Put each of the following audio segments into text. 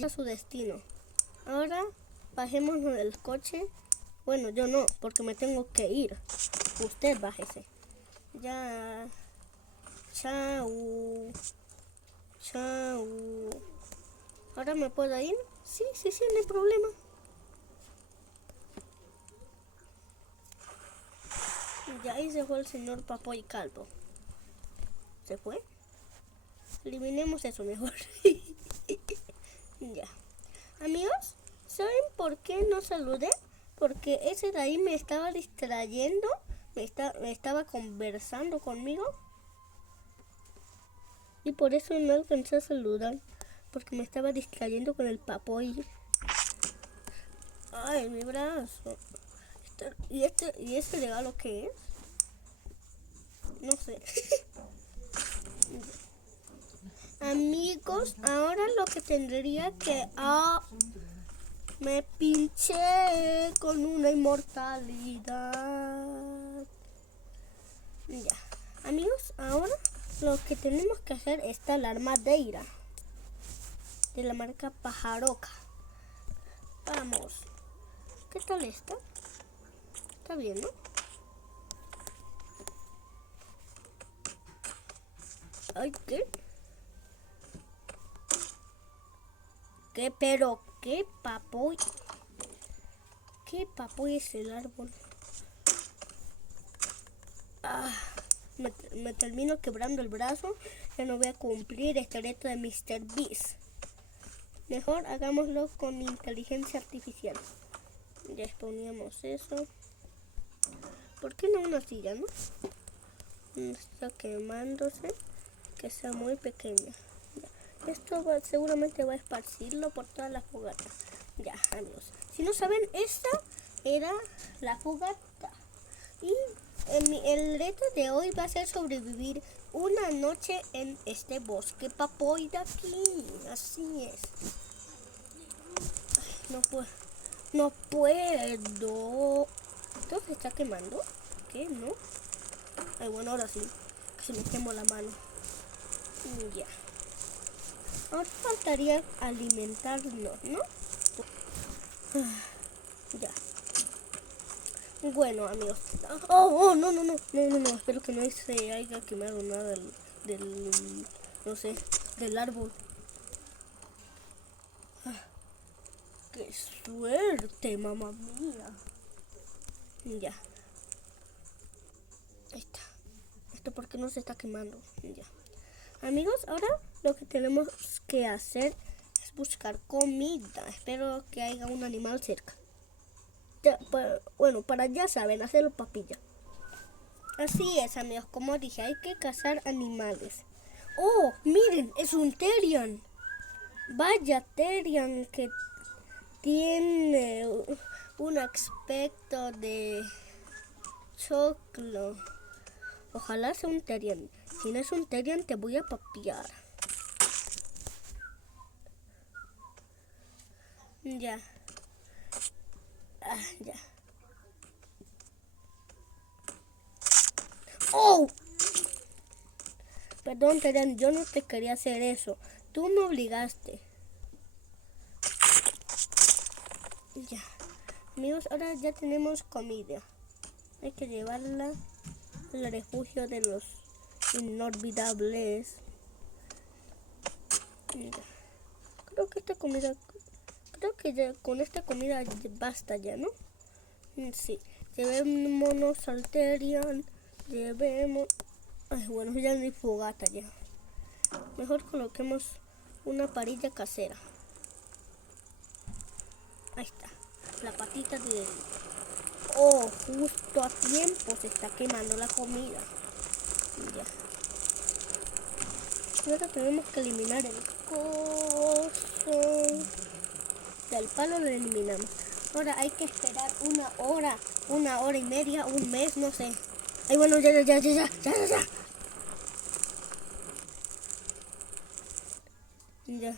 a su destino. Ahora bajémonos del coche. Bueno, yo no, porque me tengo que ir. Usted bájese. Ya. Chao. Chao. ¿Ahora me puedo ir? Sí, no hay problema. Ya ahí se fue el señor Papoy Calvo. ¿Se fue? Eliminemos eso mejor. Ya. Amigos, ¿saben por qué no saludé? Porque ese de ahí me estaba distrayendo, me estaba conversando conmigo. Y por eso no alcancé a saludar, porque me estaba distrayendo con el Papoy. Ay, mi brazo. ¿Y este regalo qué es? No sé. Amigos, ahora lo que tendría que... me pinché con una inmortalidad. Ya. Amigos, ahora lo que tenemos que hacer es la armadera de la marca Pajaroca. Vamos. ¿Qué tal está? Está bien, ¿no? Ay, ¿qué? ¿Qué? ¿Pero qué papoy? ¿Qué papoy es el árbol? Me termino quebrando el brazo. Ya no voy a cumplir este reto de Mr. Beast. Mejor hagámoslo con inteligencia artificial. Ya exponíamos eso. ¿Por qué no una silla, no? Está quemándose. Que sea muy pequeña. Ya. Esto seguramente va a esparcirlo por toda la fogata. Ya, amigos. Si no saben, esta era la fogata. Y el reto de hoy va a ser sobrevivir una noche en este bosque papoy de aquí. Así es. Ay, no puedo. ¿Esto se está quemando? ¿Qué? ¿No? Ay, bueno, ahora sí. Que se me quemó la mano. Ya. Ahora faltaría alimentarnos, ¿no? Ya. Bueno, amigos. No. Espero que no se haya quemado nada no sé, del árbol. ¡Qué suerte, mamá mía! Ya. Ahí está. ¿Esto por qué no se está quemando? Ya. Amigos, ahora lo que tenemos que hacer es buscar comida. Espero que haya un animal cerca. Ya, bueno, para ya saben, hacerlo papilla. Así es, amigos, como dije, hay que cazar animales. ¡Oh, miren! Es un Therian. Vaya Therian que tiene un aspecto de choclo. Ojalá sea un Therian. Si no es un Therian, te voy a papiar. Ya. Ya. ¡Oh! Perdón, Therian, yo no te quería hacer eso. Tú me obligaste. Ya. Amigos, ahora ya tenemos comida. Hay que llevarla al refugio de los inolvidables. Creo que ya con esta comida basta ya, ¿no? Sí. Llevémonos al Therian. Ay, bueno, ya no hay fogata ya. Mejor coloquemos una parilla casera. Ahí está. La patita de... Oh, justo a tiempo se está quemando la comida. Ya. Y ahora tenemos que eliminar el coso. Del palo lo eliminamos. Ahora hay que esperar una hora y media, un mes, no sé. Ay, bueno, ya. Ya.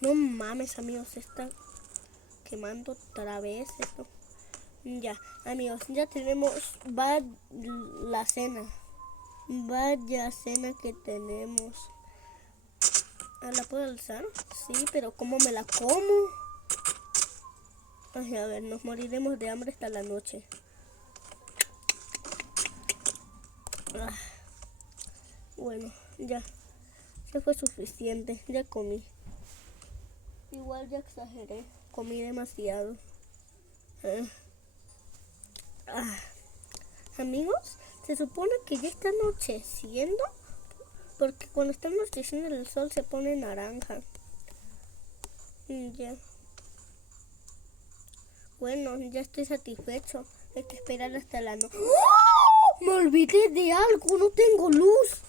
No mames, amigos, se está quemando otra vez esto. Ya, amigos, ya tenemos la cena. Vaya cena que tenemos. ¿La puedo alzar? Sí, pero ¿cómo me la como? Ay, a ver, nos moriremos de hambre hasta la noche. Bueno, ya fue suficiente, ya comí. Igual ya exageré, comí demasiado. Amigos, se supone que ya está anocheciendo, porque cuando está anocheciendo el sol se pone naranja. Ya. Bueno, ya estoy satisfecho. Hay que esperar hasta la noche. ¡Oh! Me olvidé de algo, no tengo luz.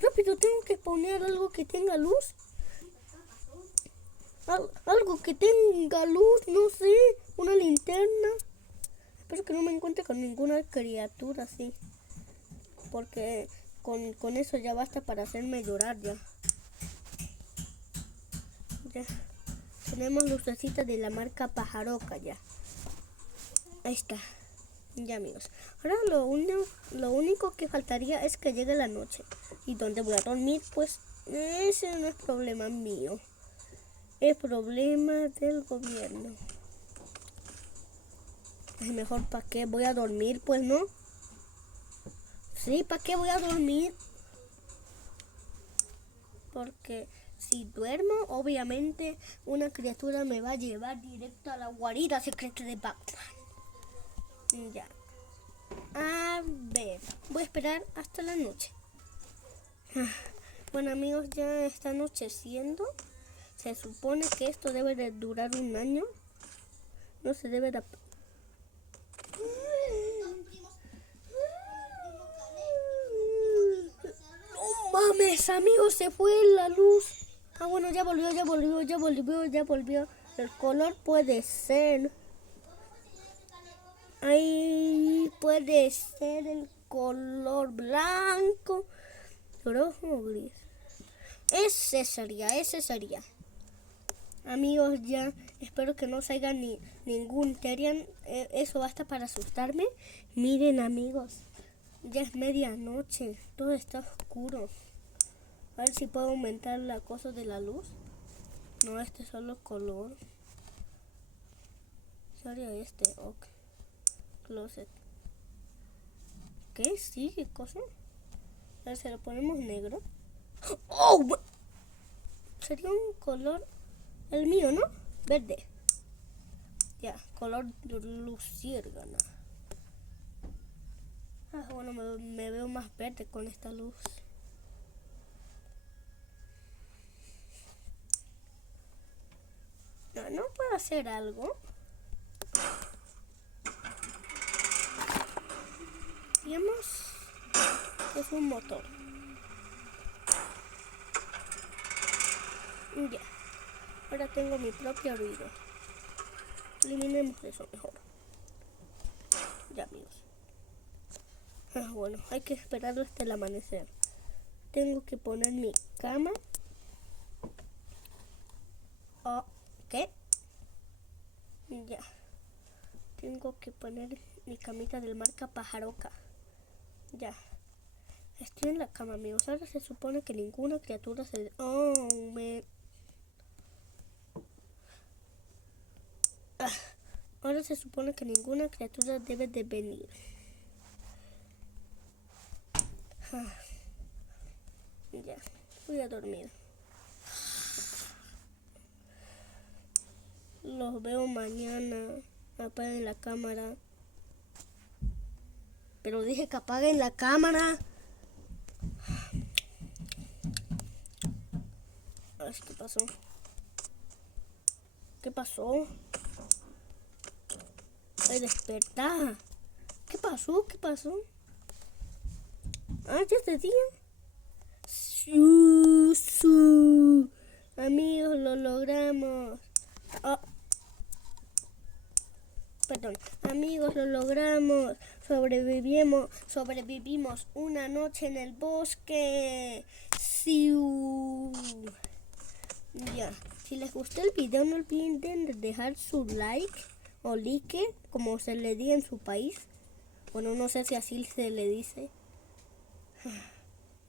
Rápido, tengo que poner algo que tenga luz. Algo que tenga luz, no sé. Una linterna. Espero que no me encuentre con ninguna criatura así. Porque con eso ya basta para hacerme llorar ya. Ya. Tenemos lucecita de la marca Pajaroca ya. Ahí está. Ya, amigos. Ahora lo único que faltaría es que llegue la noche. ¿Y dónde voy a dormir? Pues ese no es problema mío. Es problema del gobierno. Es mejor, ¿para qué voy a dormir? Pues no. Sí, ¿para qué voy a dormir? Porque si duermo, obviamente una criatura me va a llevar directo a la guarida secreta de Batman. Ya. A ver, voy a esperar hasta la noche. Bueno, amigos, ya está anocheciendo. Se supone que esto debe de durar un año. No se debe de... ¡No mames, amigos! Se fue la luz. Ah, bueno, ya volvió. El color puede ser... Ahí puede ser el color blanco, rojo o gris. Ese sería. Amigos, ya espero que no salga ningún Terian. Eso basta para asustarme. Miren, amigos, ya es medianoche. Todo está oscuro. A ver si puedo aumentar la cosa de la luz. No, este es solo color. Sería este, ok. Closet. ¿Qué? Sí, ¿qué cosa? A ver, se lo ponemos negro. ¡Oh! Sería un color... El mío, ¿no? Verde. Ya, color luciérgana. Ah, bueno, me veo más verde con esta luz. No puedo hacer algo. Digamos, es un motor. Ya. Ahora tengo mi propio ruido. Eliminemos eso mejor. Ya, amigos. Bueno, hay que esperarlo hasta el amanecer. Tengo que poner mi cama. ¿Qué? Ya. Tengo que poner mi camita del marca Pajaroca. Ya. Estoy en la cama, amigos. Ahora se supone que ninguna criatura se... Ahora se supone que ninguna criatura debe de venir. Ya, voy a dormir. Los veo mañana. Apaguen la cámara. Pero dije que apaguen la cámara. ¿Qué pasó? ¿Qué pasó? Despertá. ¿Qué pasó? Ah, ya te dije. Amigos, lo logramos. Perdón. Amigos, lo logramos. Sobrevivimos una noche en el bosque. Ya. Si les gustó el video, no olviden de dejar su like o like, como se le diga en su país. Bueno, no sé si así se le dice.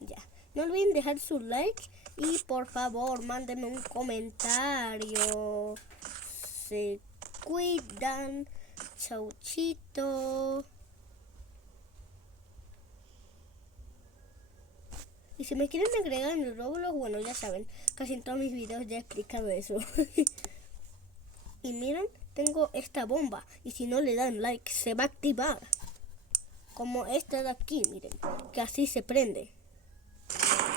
Ya. No olviden dejar su like Y por favor, mándenme un comentario. Se cuidan. Chauchito. Y si me quieren agregar en el Roblox, bueno, ya saben, casi en todos mis videos ya he explicado eso. Y miren, tengo esta bomba. Y si no le dan like, se va a activar. Como esta de aquí, miren, que así se prende.